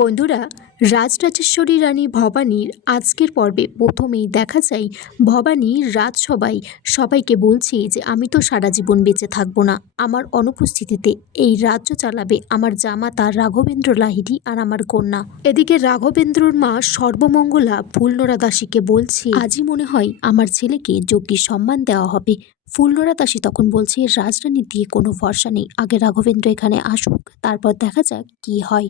বন্ধুরা, রাজরাজেশ্বরী রানী ভবানীর আজকের পর্বে প্রথমেই দেখা যায় ভবানী রাজসভায় সবাইকে বলছে যে আমি তো সারা জীবন বেঁচে থাকবো না, আমার অনুপস্থিতিতে এই রাজ্য চালাবে আমার জামাতা রাঘবেন্দ্র লাহিড়ী আর আমার কন্যা। এদিকে রাঘবেন্দ্রর মা সর্বমঙ্গলা ফুলনোরা দাসীকে বলছে আজই মনে হয় আমার ছেলেকে যোগ্য সম্মান দেওয়া হবে। ফুলনোরা দাসী তখন বলছে রাজরানী দিয়ে কোনো ভরসা নেই, আগে রাঘবেন্দ্র এখানে আসুক, তারপর দেখা যাক কি হয়।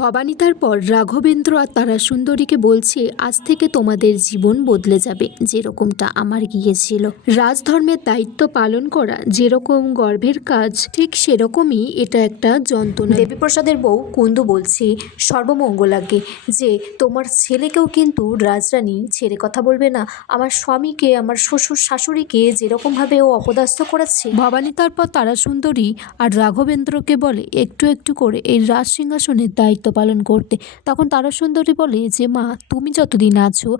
ভবানী তারপর রাঘবেন্দ্র আর তারা সুন্দরীকে বলছে আজ থেকে তোমাদের জীবন বদলে যাবে, যেরকমটা আমার গিয়েছিল। রাজধর্মের দায়িত্ব পালন করা যেরকম গর্ভের কাজ, ঠিক সেরকমই এটা একটা যন্ত্রণা। দেবীপ্রসাদের বউ কুন্দু বলছে সর্বমঙ্গলাকে যে তোমার ছেলেকেও কিন্তু রাজরানী ছেড়ে কথা বলবে না, আমার স্বামীকে, আমার শ্বশুর শাশুড়িকে যেরকমভাবে ও অপদস্থ করেছে। ভবানী তারপর তারা সুন্দরী আর রাঘবেন্দ্রকে বলে একটু একটু করে এই রাজ সিংহাসনের দায়িত্ব পালন করতে। তখন তারা সুন্দরী বলে যে মা, তুমি যতদিন আছো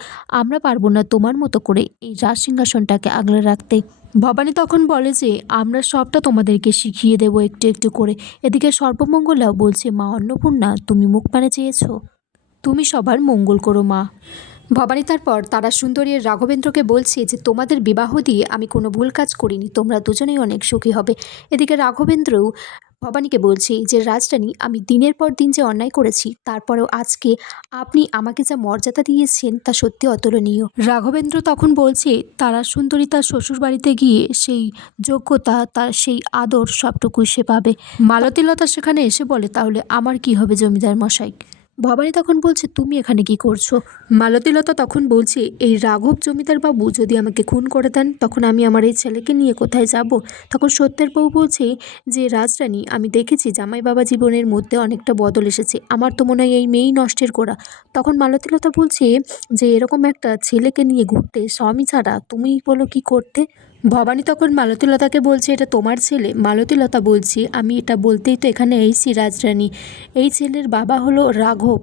আমরা পারবো না তোমার মতো করে এই রাজ সিংহাসনটাকে আগলে রাখতে। ভবানী তখন বলে যে আমরা সবটা তোমাদেরকে শিখিয়ে দেবো একটু একটু করে। এদিকে সর্বমঙ্গলাও বলছে মা অন্নপূর্ণা, তুমি মুখ পানে চেয়েছো, তুমি সবার মঙ্গল করো মা। ভবানী তারপর তারা সুন্দরী রাঘবেন্দ্রকে বলছে যে তোমাদের বিবাহ দিয়ে আমি কোনো ভুল কাজ করিনি, তোমরা দুজনেই অনেক সুখী হবে। এদিকে রাঘবেন্দ্রও ভবানীকে বলছি যে রাজরানী, আমি দিনের পর দিন যে অন্যায় করেছি, তারপরেও আজকে আপনি আমাকে যা মর্যাদা দিয়েছেন তা সত্যি অতুলনীয়। রাঘবেন্দ্র তখন বলছে তারা সুন্দরী তার শ্বশুর বাড়িতে গিয়ে সেই যোগ্যতা, তার সেই আদর সবটুকুই সে পাবে। মালতীলতা সেখানে এসে বলে তাহলে আমার কি হবে জমিদার মশাই। ভবানী তখন বলছে তুমি এখানে কি করছো। মালতীলতা তখন বলছে এই রাঘব জমিদার বাবু যদি আমাকে খুন করে দেন তখন আমি আমার এই ছেলেকে নিয়ে কোথায় যাব। তখন সত্যের বউ বলছে যে রাজরানী, আমি দেখেছি জামাই বাবা জীবনের মধ্যে অনেকটা বদল এসেছে, আমার তো মনে হয় এই মেয়েই নষ্টের গোড়া। তখন মালতীলতা বলছে যে এরকম একটা ছেলেকে নিয়ে ঘুরতে স্বামী ছাড়া তুমি বলো কি করতে। ভবানী তখন মালতীলতাকে বলছে এটা তোমার ছেলে। মালতীলতা বলছি আমি এটা বলতেই তো এখানে এসেছি রাজরানী, এই ছেলের বাবা হলো রাঘব।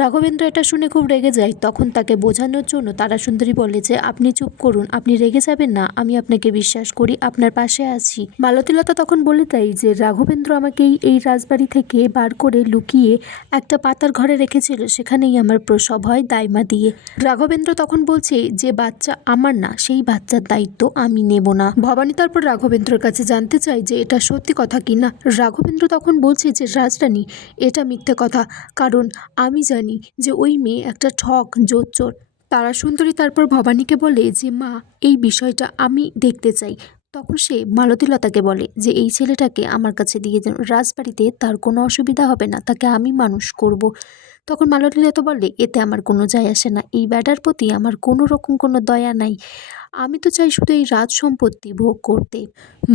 রাঘবেন্দ্র এটা শুনে খুব রেগে যায়, তখন তাকে বোঝানোর জন্য তারা সুন্দরী বলে যে আপনি চুপ করুন, আপনি রেগে যাবেন না, আমি আপনাকে বিশ্বাস করি, আপনার পাশে আছি। মালতীলতা তখন বলে দেয় যে রাঘবেন্দ্র আমাকে এই রাজবাড়ি থেকে বার করে লুকিয়ে একটা পাতার ঘরে রেখেছিল, সেখানেই আমার প্রসব হয় দাইমা দিয়ে। রাঘবেন্দ্র তখন বলছে যে বাচ্চা আমার না, সেই বাচ্চার দায়িত্ব আমি নেব না। ভবানী তারপর রাঘবেন্দ্রের কাছে জানতে চাই যে এটা সত্যি কথা কিনা। রাঘবেন্দ্র তখন বলছে যে রাজরানী, এটা মিথ্যে কথা, কারণ আমি জানি যে ওই মেয়ে একটা ঠক জোচ্চোর। তারা সুন্দরী তারপর ভবানীকে বলে যে মা, এই বিষয়টা আমি দেখতে চাই। তখন সে মালতীলতাকে বলে যে এই ছেলেটাকে আমার কাছে দিয়ে দেন, রাজবাড়িতে তার কোনো অসুবিধা হবে না, তাকে আমি মানুষ করব। তখন মালতীলতা বলে এতে আমার কোনো যায় আসে না, এই ব্যাটার প্রতি আমার কোনো রকম কোনো দয়া নাই, আমি তো চাই শুধু এই রাজ সম্পত্তি ভোগ করতে।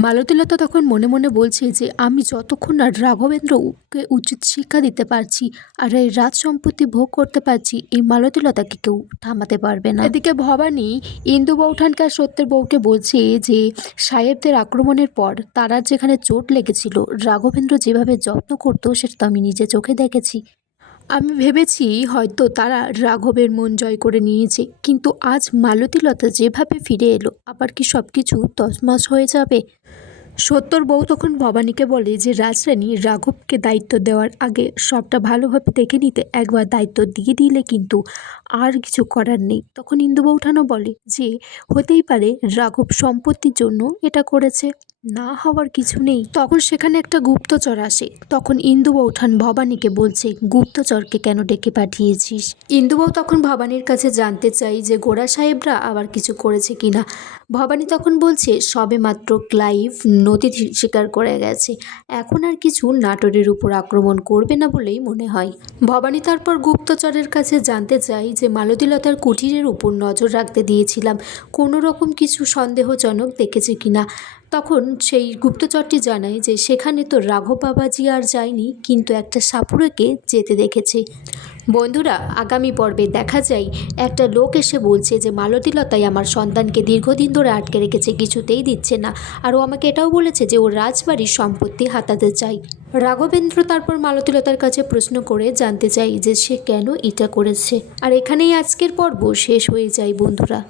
মালতীলতা তখন মনে মনে বলছে যে আমি যতক্ষণ না রাঘবেন্দ্রকে উচিত শিক্ষা দিতে পারছি আর এই রাজ সম্পত্তি ভোগ করতে পারছি, এই মালতীলতাকে কেউ থামাতে পারবে না। এদিকে ভবানী ইন্দু বৌঠানকে আর সত্যের বউকে বলছে যে সাহেবদের আক্রমণের পর তারার যেখানে চোট লেগেছিল রাঘবেন্দ্র যেভাবে যত্ন করতো সেটা তো আমি নিজে চোখে দেখেছি। আমি ভেবেছি হয়তো তারা রাঘবের মন জয় করে নিয়েছে, কিন্তু আজ মালতীলতা যেভাবে ফিরে এলো, আবার কি সব কিছু তছনছ হয়ে যাবে। সত্যর বউ তখন ভবানীকে বলে যে রাজরানী, রাঘবকে দায়িত্ব দেওয়ার আগে সবটা ভালোভাবে দেখে নিতে, একবার দায়িত্ব দিয়ে দিলে কিন্তু আর কিছু করার নেই। তখন ইন্দু বৌঠানও বলে যে হতেই পারে রাঘব সম্পত্তির জন্য এটা করেছে, না হওয়ার কিছু নেই। তখন সেখানে একটা গুপ্তচর আসে, তখন ইন্দু বৌঠান ভবানীকে বলছে গুপ্তচরকে কেন ডেকে পাঠিয়েছিস। ইন্দু বউ তখন ভবানীর কাছে জানতে চাই যে গোড়া সাহেবরা আবার কিছু করেছে কিনা। ভবানী তখন বলছে সবে মাত্র ক্লাইভ নদী শিকার করে গেছে, এখন আর কিছু নাটোরের উপর আক্রমণ করবে না বলেই মনে হয়। ভবানী তারপর গুপ্তচরের কাছে জানতে চাই যে মালতীলতার কুটিরের উপর নজর রাখতে দিয়েছিলাম, কোনো রকম কিছু সন্দেহজনক দেখেছে কিনা। তখন সেই গুপ্তচরটি জানায় যে সেখানে তো রাঘব বাবাজি আর যায়নি, কিন্তু একটা সাপুড়েকে যেতে দেখেছে। বন্ধুরা, আগামী পর্বে দেখা যায় একটা লোক এসে বলছে যে মালতীলতাই আমার সন্তানকে দীর্ঘদিন ধরে আটকে রেখেছে, কিছুতেই দিচ্ছে না, আর ও আমাকে এটাও বলেছে যে ও রাজবাড়ির সম্পত্তি হাতাতে চাই। রাঘবেন্দ্র তারপর মালতীলতার কাছে প্রশ্ন করে জানতে চাই যে সে কেন এটা করেছে। আর এখানেই আজকের পর্ব শেষ হয়ে যায় বন্ধুরা।